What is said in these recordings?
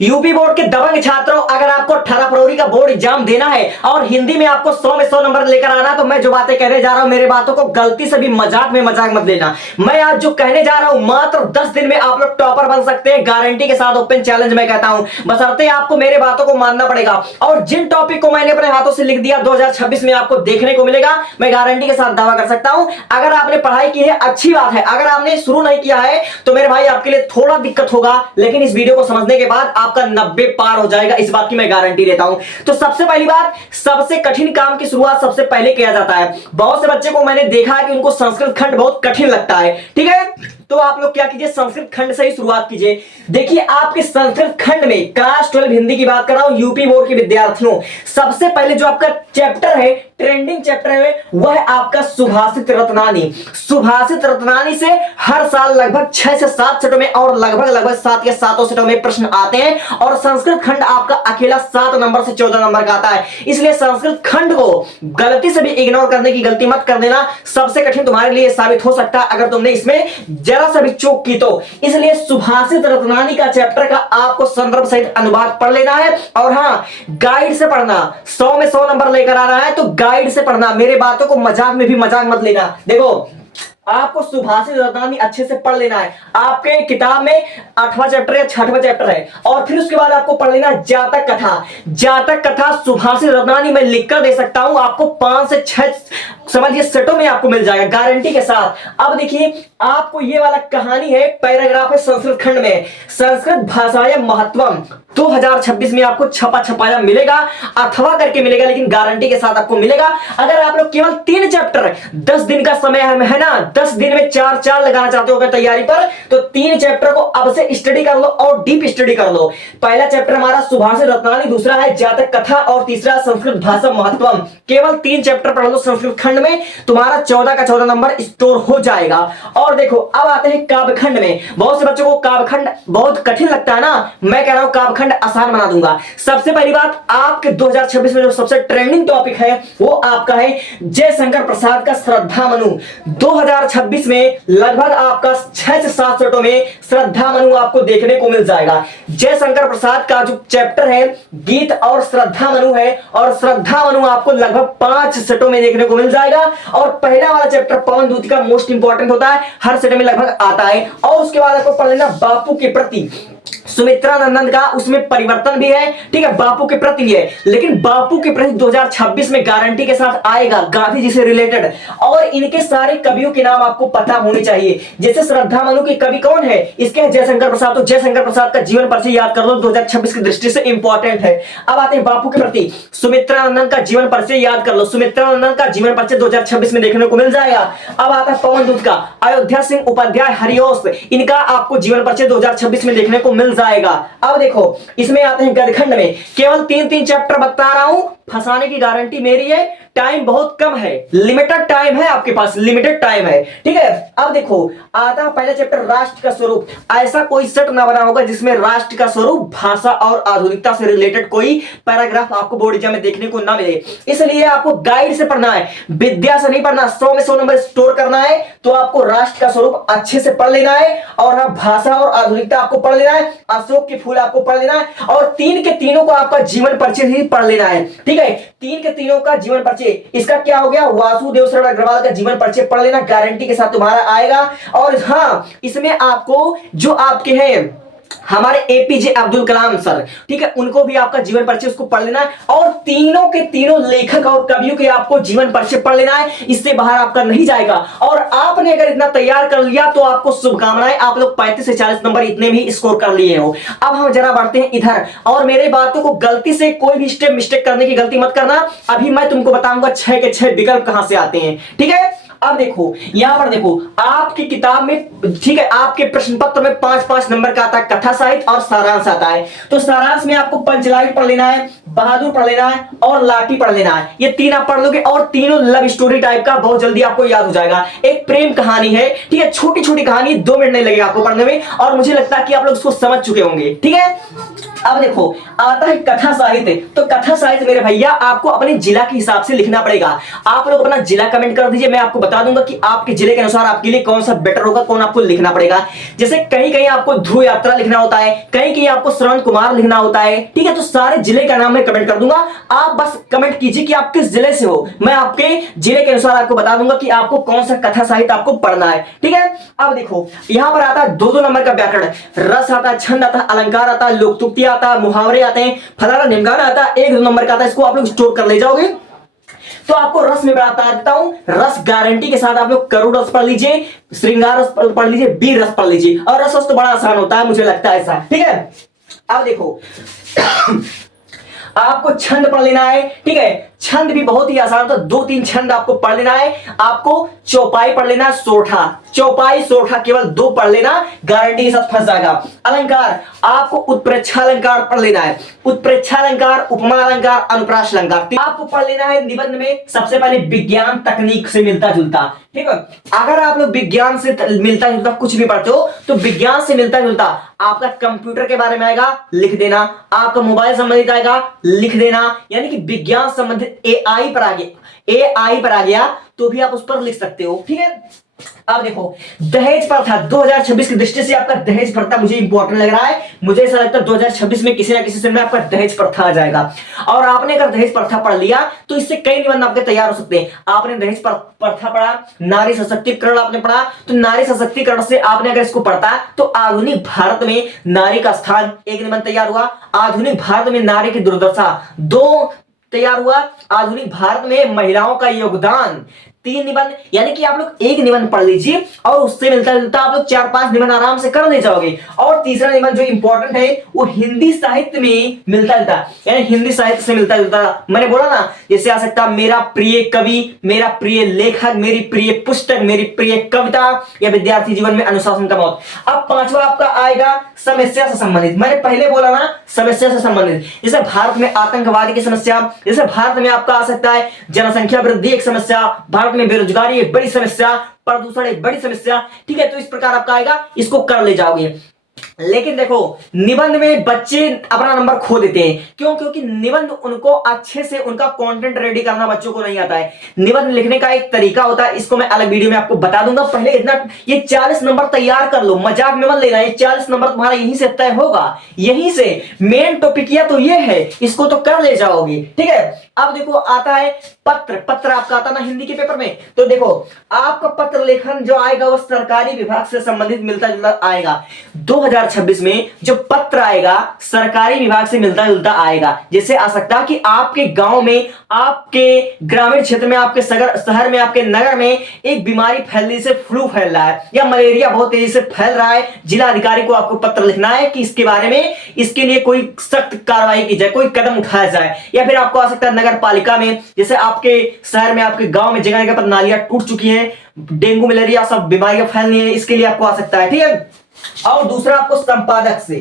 UP board के दबंग छात्रों, अगर आपको 18 फरवरी का बोर्ड एग्जाम देना है और हिंदी में आपको 100 में 100 नंबर लेकर आना, तो मैं जो बातें कहने जा रहा हूं, मेरे बातों को गलती से भी मजाक में मजाक मत लेना। मैं आज जो कहने जा रहा हूं, मात्र 10 दिन में आप लोग टॉपर बन सकते हैं, गारंटी के साथ। ओपन चैलेंज मैं कहता हूं, बशर्ते आपको मेरे बातों को मानना पड़ेगा। और जिन टॉपिक को मैंने अपने हाथों से लिख दिया 2026 में आपको देखने को मिलेगा, मैं गारंटी के साथ दावा कर सकता हूं। अगर आपने पढ़ाई की है अच्छी बात है, अगर आपने शुरू नहीं किया है तो मेरे भाई आपके लिए थोड़ा दिक्कत होगा, लेकिन इस वीडियो को समझने के बाद आपका 90 पार हो जाएगा, इस बात की मैं गारंटी देता हूं। तो सबसे पहली बात, सबसे कठिन काम की शुरुआत सबसे पहले किया जाता है। बहुत से बच्चे को मैंने देखा है कि उनको संस्कृत खंड बहुत कठिन लगता है, ठीक है, तो आप लोग क्या कीजिए, संस्कृत खंड से ही शुरुआत कीजिए। देखिए आपके संस्कृत खंड में क्लास 12 हिंदी की बात कर रहा हूं, यूपी बोर्ड के विद्यार्थियों, सबसे पहले जो आपका चैप्टर है, ट्रेंडिंग चैप्टर है, वह है आपका सुभाषित रत्नानी। सुभाषित रत्नानी से हर साल लगभग 6 से 7 सेटों में और लगभग 7 या 7 सेटों में प्रश्न आते हैं, और संस्कृत खंड आपका अकेला 7 नंबर से 14 नंबर का आता है। इसलिए संस्कृत खंड को गलती से भी इग्नोर करने की गलती मत कर देना, सबसे कठिन तुम्हारे लिए साबित हो सकता है अगर तुमने इसमें जरा सा भी चूक की तो। इसलिए सुभाषित रत्नानी का चैप्टर का आपको संदर्भ सहित अनुवाद पढ़ लेना है, और हाँ, गाइड से पढ़ना। 100 में 100 नंबर लेकर आ रहा है तो गाइड से पढ़ना, मेरे बातों को मजाक में भी मजाक मत लेना। देखो आपको सुभाषित रत्नानी अच्छे से पढ़ लेना है। आपके किताब में 8वां चैप्टर या 6वां चैप्टर है, और फिर उसके बाद आपको पढ़ लेना जातक कथा। जातक कथा सुभाषित रत्नानी मैं लिखकर दे सकता हूं, आपको 5 से 6 समझिए सेटों में आपको मिल जाएगा गारंटी के साथ। अब देखिए आपको ये वाला कहानी है, पैराग्राफ है संस्कृत खंड में, संस्कृत भाषाया महत्वम 2026 में आपको छपा छपाया मिलेगा, अथवा करके मिलेगा, लेकिन गारंटी के साथ आपको मिलेगा। अगर आप लोग केवल 3 चैप्टर 10 दिन का समय है ना, 10 दिन में 4 लगाना चाहते हो तैयारी पर, तो 3 चैप्टर को अब से स्टडी कर लो और डीप स्टडी कर लो। पहला चैप्टर हमारा सुभाषित रत्नानी, दूसरा है जातक कथा, और तीसरा संस्कृत भाषा महत्वम। केवल 3 चैप्टर पढ़ लो संस्कृत खंड में, तुम्हारा 14 का 14 नंबर स्टोर हो जाएगा। और देखो अब आते हैं काव्यखंड में। बहुत से बच्चों को काव्यखंड बहुत कठिन लगता है ना, मैं कह रहा हूं काव्यखंड आसान बना दूंगा। सबसे पहली बात, आपके 2026 में जो सबसे ट्रेंडिंग टॉपिक है वो आपका है जयशंकर प्रसाद का श्रद्धा मनु। 2026 में लगभग आपका 6 से 7 सेटों में श्रद्धा मनु आपको देखने को मिल जाएगा। जयशंकर प्रसाद का जो चैप्टर है गीत और श्रद्धा मनु है, और श्रद्धा मनु आपको लगभग 5 सेटों में देखने को मिल जाएगा। और पहला वाला चैप्टर पवन दूत का मोस्ट इंपॉर्टेंट होता है, हर सेट में लगभग आता है। और उसके बाद आपको पढ़ लेना बापू के प्रति, सुमित्रा नंदन का उसमें परिवर्तन भी है, ठीक है, बापू के प्रति भी है, लेकिन बापू के प्रति 2026 में गारंटी के साथ आएगा, गांधी जी से रिलेटेड। और इनके सारे कवियों के नाम आपको पता होने चाहिए। जैसे श्रद्धा मनु के कवि कौन है, इसके है जयशंकर प्रसाद, तो जयशंकर प्रसाद का जीवन परिचय याद कर लो, 2026 की दृष्टि से इंपॉर्टेंट है। अब आते हैं बापू के प्रति, सुमित्रा नंदन का जीवन परिचय याद कर लो, सुमित्रा नंदन का जीवन परिचय 2026 में देखने को मिल जाएगा। अब आता है पवन दूत का, अयोध्या सिंह उपाध्याय हरिओस, इनका आपको जीवन परिचय 2026 में देखने को मिल जाएगा। अब देखो इसमें आते हैं गदखंड में, केवल 3 चैप्टर बता रहा हूं, फंसाने की गारंटी मेरी है, टाइम बहुत कम है, लिमिटेड टाइम है आपके पास, लिमिटेड टाइम है, ठीक है। अब देखो आता है पहला चैप्टर राष्ट्र का स्वरूप। ऐसा कोई सेट ना बना होगा जिसमें राष्ट्र का स्वरूप, भाषा और आधुनिकता से रिलेटेड कोई पैराग्राफ आपको बोर्ड एग्जाम में देखने को ना मिले। इसलिए आपको गाइड से पढ़ना है, विद्या से नहीं पढ़ना। 100 में 100 नंबर स्टोर करना है तो आपको राष्ट्र का स्वरूप अच्छे से पढ़ लेना है, और भाषा और आधुनिकता आपको पढ़ लेना है, अशोक के फूल आपको पढ़ लेना है, और 3 के तीनों को आपका जीवन परिचय ही पढ़ लेना है, ठीक है। 3 के तीनों का जीवन परिचय, इसका क्या हो गया, वासुदेव शरण अग्रवाल का जीवन परिचय पढ़ लेना, गारंटी के साथ तुम्हारा आएगा। और हाँ, इसमें आपको जो आपके हैं हमारे एपीजे अब्दुल कलाम सर, ठीक है, उनको भी आपका जीवन परिचय उसको पढ़ लेना है, और तीनों के तीनों लेखक और कवियों के आपको जीवन परिचय पढ़ लेना है, इससे बाहर आपका नहीं जाएगा। और आपने अगर इतना तैयार कर लिया तो आपको शुभकामनाएं, आप लोग 35 से 40 नंबर इतने भी स्कोर कर लिए हो। अब हम जरा बढ़ते हैं इधर, और मेरे बातों को गलती से कोई भी स्टेप मिस्टेक करने की गलती मत करना। अभी मैं तुमको बताऊंगा 6 के 6 विकल्प कहां से आते हैं, ठीक है। अब देखो यहां पर देखो आपकी किताब में, ठीक है, आपके प्रश्न पत्र में 5-5 नंबर का आता है कथा साहित्य और सारांश आता है। तो सारांश में आपको पंचलाइट पढ़ लेना है, बहादुर पढ़ लेना है और लाठी पढ़ लेना है। ये 3 आप पढ़ लोगे, और तीनों लव स्टोरी टाइप का, बहुत जल्दी आपको याद हो जाएगा। एक प्रेम कहानी है, ठीक है, छोटी छोटी कहानी, 2 मिनट नहीं लगेगा आपको पढ़ने में, और मुझे लगता है कि आप लोग उसको समझ चुके होंगे, ठीक है। अब देखो आता है कथा साहित्य। तो कथा साहित्य मेरे भैया आपको अपने जिला के हिसाब से लिखना पड़ेगा। आप लोग अपना जिला कमेंट कर दीजिए, मैं आपको बता दूंगा कि आपके जिले के अनुसार आपके लिए कौन सा बेटर होगा, कौन आपको लिखना पड़ेगा। जैसे कहीं कहीं आपको ध्रुव यात्रा लिखना होता है, कहीं कहीं आपको श्रवण कुमार लिखना होता है, ठीक है। तो सारे जिले का नाम मैं कमेंट कर दूंगा, आप बस कमेंट कीजिए कि आप किस जिले से हो, मैं आपके जिले के अनुसार आपको बता दूंगा कि आपको कौन सा कथा साहित्य आपको पढ़ना है, ठीक है। अब देखो यहां पर आता है 2-2 नंबर का व्याकरण, रस आता है, छंद आता है, अलंकार आता है, लोकोक्ति आता है, मुहावरे आते हैं, फलाना ढिमकाना आता है, 1-2 नंबर का आता है। इसको आप लोग स्टोर कर ले जाओगे। तो आपको रस में बताता देता हूं, रस गारंटी के साथ आप लोग करुण रस पढ़ लीजिए, श्रृंगार रस पढ़ लीजिए, वीर रस पढ़ लीजिए। और रस तो बड़ा आसान होता है, मुझे लगता है ऐसा, ठीक है। अब देखो आपको छंद पढ़ लेना है, ठीक है। छंद भी बहुत ही आसान होता है, 2-3 छंद आपको पढ़ लेना है। आपको चौपाई पढ़ लेना, सोठा, चौपाई सोठा केवल 2 पढ़ लेना, गारंटी के साथ फंस जाएगा। अलंकार आपको उत्प्रेक्षा अलंकार पढ़ लेना है, उत्प्रेक्षा अलंकार, उपमा अलंकार, अनुप्रास अलंकार आपको पढ़ लेना है। निबंध में सबसे पहले विज्ञान तकनीक से मिलता जुलता, ठीक है। अगर आप लोग विज्ञान से मिलता जुलता कुछ भी पढ़ते हो तो विज्ञान से मिलता जुलता आपका कंप्यूटर के बारे में आएगा, लिख देना। आपका मोबाइल संबंधित आएगा, लिख देना। यानी कि विज्ञान संबंधित एआई पर आ गया, एआई पर आ गया तो भी आप उस पर लिख सकते हो, ठीक है। अब देखो दहेज प्रथा 2026 की दृष्टि से आपका दहेज प्रथा मुझे इंपॉर्टेंट लग रहा है। मुझे ऐसा लगता है 2026 में किसी ना किसी समय आपका दहेज प्रथा आ जाएगा। और आपने अगर दहेज प्रथा पढ़ लिया तो इससे कई निबंध आपके तैयार हो सकते हैं। आपने दहेज प्रथा पढ़ा, नारी सशक्तिकरण आपने पढ़ा, तो नारी सशक्तिकरण से आपने अगर इसको पढ़ता तो आधुनिक भारत में नारी का स्थान, एक निबंध तैयार हुआ। आधुनिक भारत में नारी की दुर्दशा 2 तैयार हुआ। आधुनिक भारत में महिलाओं का योगदान 3 निबंध। यानी कि आप लोग 1 निबंध पढ़ लीजिए और उससे मिलता जुलता आप लोग 4-5 निबंध आराम से कर ले जाओगे। और तीसरा निबंध जो इंपॉर्टेंट है वो हिंदी साहित्य में मिलता जुलता, यानी हिंदी साहित्य से मिलता जुलता। मैंने बोला ना, जैसे आ सकता मेरा प्रिय कवि, मेरा प्रिय लेखक, मेरी प्रिय पुस्तक, मेरी प्रिय कविता, या विद्यार्थी जीवन में अनुशासन का मौत। अब 5वां आपका आएगा समस्या से संबंधित। मैंने पहले बोला ना समस्या से संबंधित, जैसे भारत में आतंकवाद की समस्या, जैसे भारत में आपका आ सकता है जनसंख्या वृद्धि एक समस्या, भारत में बेरोजगारी एक बड़ी समस्या, प्रदूषण एक बड़ी समस्या, ठीक है। तो इस प्रकार आपका आएगा, इसको कर ले जाओगे। लेकिन देखो निबंध में बच्चे अपना नंबर खो देते हैं, क्यों? क्योंकि निबंध उनको अच्छे से उनका कंटेंट रेडी करना बच्चों को नहीं आता है। निबंध लिखने का एक तरीका होता है, इसको मैं अलग वीडियो में आपको बता दूंगा। पहले इतना ये 40 नंबर तैयार कर लो, मजाक में मत लेना। ये 40 नंबर तुम्हारा यहीं से तय होगा, यहीं से मेन टॉपिक तो ये है, इसको तो कर ले जाओगे, ठीक है। अब देखो आता है पत्र, पत्र आपका आता ना हिंदी के पेपर में, तो देखो आपका पत्र लेखन जो आएगा वो सरकारी विभाग से संबंधित मिलता जुलता आएगा। 2026 में जो पत्र आएगा सरकारी विभाग से मिलता जुलता आएगा। जैसे आ सकता कि आपके गांव में, आपके ग्रामीण क्षेत्र में, आपके शहर में, आपके नगर में एक बीमारी फैलने से फ्लू फैल रहा है या मलेरिया बहुत तेजी से फैल रहा है। जिला अधिकारी को आपको पत्र लिखना है कि इसके बारे में, इसके लिए कोई सख्त कार्रवाई की जाए, कोई कदम उठाया जाए। या फिर आपको आ सकता है नगर पालिका में, जैसे आपके शहर में, आपके गांव में जगह जगह पर नालियां टूट चुकी हैं, डेंगू मलेरिया सब बीमारियां फैलनी है, इसके लिए आपको आ सकता है, ठीक है। और दूसरा आपको संपादक से,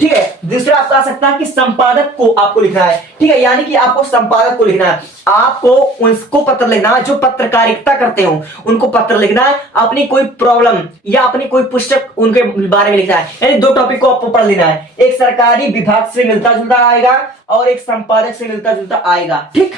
ठीक है, दूसरा आपका आ सकता है कि संपादक को आपको लिखना है, ठीक है। यानी कि आपको संपादक को लिखना है, आपको उसको पत्र लिखना है जो पत्रकारिता करते हो, उनको पत्र लिखना है। अपनी कोई प्रॉब्लम या अपनी कोई पुस्तक उनके बारे में लिखना है। यानी 2 टॉपिक को आपको पढ़ लेना है, एक सरकारी विभाग से मिलता जुलता आएगा और एक संपादक से मिलता जुलता आएगा, ठीक।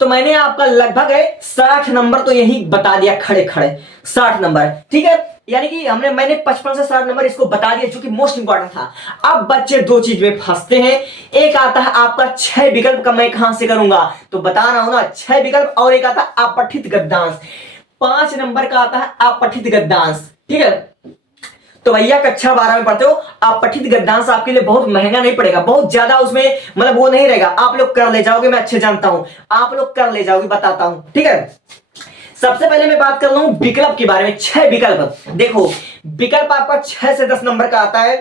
तो मैंने आपका लगभग 60 नंबर तो यही बता दिया, खड़े खड़े 60 नंबर, ठीक है। यानी कि मैंने 55 से 60 नंबर इसको बता दिया जो कि मोस्ट इंपॉर्टेंट था। अब बच्चे 2 चीज में फंसते हैं, एक आता है आपका 6 विकल्प का मैं कहां से करूंगा, तो बता रहा हूं ना 6 विकल्प, और एक आता है अपठित गद्यांश, 5 नंबर का आता है अपठित गद्यांश, ठीक है। तो भैया कक्षा 12 में पढ़ते हो, अपठित गद्यांश आपके लिए बहुत महंगा नहीं पड़ेगा, बहुत ज्यादा उसमें मतलब वो नहीं रहेगा, आप लोग कर ले जाओगे, मैं अच्छे जानता हूं, आप लोग कर ले जाओगे, बताता हूं, ठीक है। सबसे पहले मैं बात कर रहा हूं विकल्प के बारे में। 6 विकल्प, देखो विकल्प आपका 6 से 10 नंबर का आता है।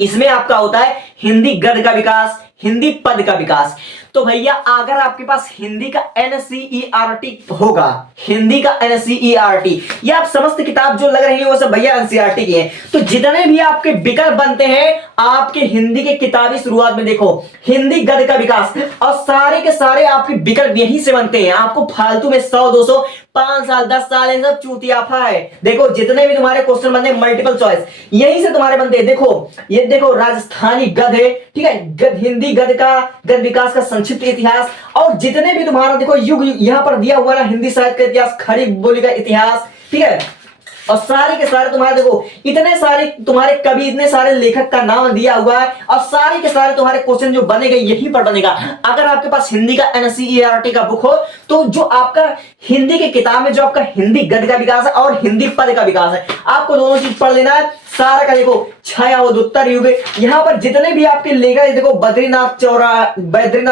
इसमें आपका होता है हिंदी गद्य का विकास, हिंदी पद का विकास। तो भैया अगर आपके पास हिंदी का NCERT होगा, हिंदी का NCERT, या आप समस्त किताब जो लग रही है वो सब भैया NCERT की है, तो जितने भी आपके विकल्प बनते हैं आपके हिंदी के किताबी शुरुआत में देखो हिंदी गद्य का विकास, और सारे के सारे आपके विकल्प यहीं से बनते हैं। आपको फालतू में 100-200 5 साल 10 साल ये सब चूतियाफा है। देखो जितने भी तुम्हारे क्वेश्चन बनते हैं मल्टीपल चॉइस यहीं से तुम्हारे बनते हैं। देखो ये देखो राजस्थानी गद्य गद है, ठीक है, गद हिंदी गद विकास का संक्षिप्त इतिहास, और जितने भी तुम्हारा देखो युग यहां पर दिया हुआ ना, हिंदी साहित्य का इतिहास, खड़ी बोली का इतिहास, ठीक है, और सारे के सारे तुम्हारे देखो इतने सारे तुम्हारे कवि, इतने सारे लेखक का नाम दिया हुआ है, और सारे के सारे तुम्हारे क्वेश्चन जो बनेगा यही पर बनेगा। अगर आपके पास हिंदी का एनसीईआरटी का बुक हो तो जो आपका हिंदी की किताब में जो आपका हिंदी गद्य का विकास है और हिंदी पद का विकास है, आपको दोनों चीज पढ़ लेना है। सारा का देखो छाया उत्तर युग, यहां पर जितने भी आपके लेखक देखो बैद्रीनाथ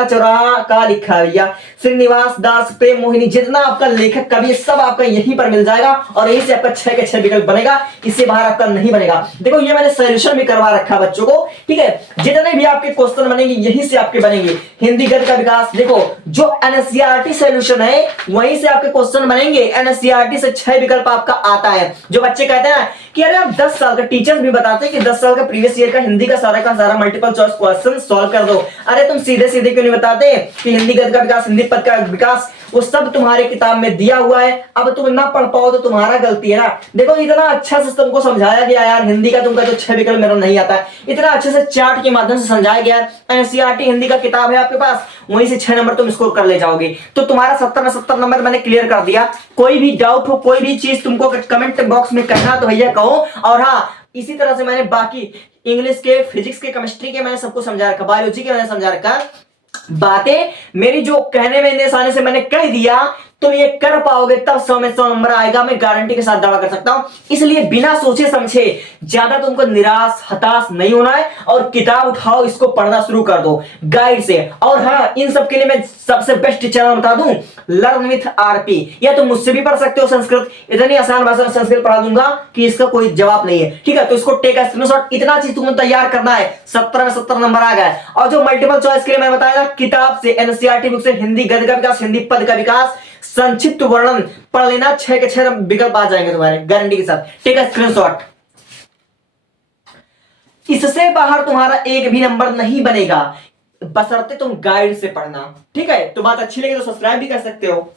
चौराहा का लिखा है भैया, श्रीनिवास दास, प्रेम मोहिनी, जितना आपका लेखक कवि सब आपका यहीं पर मिल जाएगा, और यहीं से आपका 6 के 6 विकल्प बनेगा, इससे बाहर आपका नहीं बनेगा। देखो ये मैंने सोल्यूशन भी करवा रखा बच्चों को, ठीक है, जितने भी आपके क्वेश्चन बनेंगे यहीं से आपके बनेंगे। हिंदी गद्य का विकास देखो जो एनसीईआरटी सोल्यूशन है वहीं से आपके क्वेश्चन बनेंगे, एनसीईआरटी से 6 विकल्प आपका आता है। जो बच्चे कहते हैं कि अरे आप 10 साल का, टीचर्स भी बताते हैं कि 10 साल का प्रीवियस ईयर का हिंदी का सारा मल्टीपल चॉइस क्वेश्चन सॉल्व कर दो। अरे तुम सीधे सीधे क्यों नहीं बताते कि हिंदी गद्य का विकास, हिंदी पद का विकास, वो सब तुम्हारे किताब में दिया हुआ है। अब तुम ना पढ़ पाओ तो तुम्हारा गलती है ना। देखो इतना अच्छा से तुमको समझाया गया यार, हिंदी का तुमका जो 6 विकल्प मेरा नहीं आता है, इतना अच्छे से चार्ट के माध्यम से समझाया गया है। एनसीईआरटी हिंदी का किताब है आपके पास, वहीं से 6 नंबर तुम स्कोर कर ले जाओगे। तो तुम्हारा 70 में 70 नंबर मैंने क्लियर कर दिया। कोई भी डाउट हो, कोई भी चीज तुमको कमेंट बॉक्स में कहना तो भैया कहो। और हाँ, इसी तरह से मैंने बाकी इंग्लिश के, फिजिक्स के, केमिस्ट्री के मैंने सबको समझा रखा, बायोलॉजी के मैंने समझा रखा। बातें मेरी जो कहने में इतने आसानी से मैंने कह दिया, तुम ये कर पाओगे तब 100 में 100 नंबर आएगा, मैं गारंटी के साथ दावा कर सकता हूं। इसलिए बिना सोचे समझे ज्यादा तुमको निराश हताश नहीं होना है, और किताब उठाओ, इसको पढ़ना शुरू कर दो गाइड से। और हाँ, इन सब के लिए मैं सबसे बेस्ट चैनल बता दूं, लर्न विथ आरपी, या तुम मुझसे भी पढ़ सकते हो संस्कृत, इतनी आसान भाषा में संस्कृत पढ़ा दूंगा कि इसका कोई जवाब नहीं है, ठीक है। तो इसको टेक अ स्क्रीनशॉट, इतना चीज तुमने तैयार करना है, 70 में 70 नंबर आ गए। और जो मल्टीपल चॉइस के लिए मैं बताया किताब से, एनसीईआरटी बुक से, हिंदी गद्य का विकास, हिंदी पद का विकास, संक्षिप्त वर्णन पढ़ लेना, 6 के 6 विकल्प आ जाएंगे तुम्हारे गारंटी के साथ। टेक अ स्क्रीनशॉट, इससे बाहर तुम्हारा एक भी नंबर नहीं बनेगा, बशर्ते तुम गाइड से पढ़ना, ठीक है। तो बात अच्छी लगी तो सब्सक्राइब भी कर सकते हो।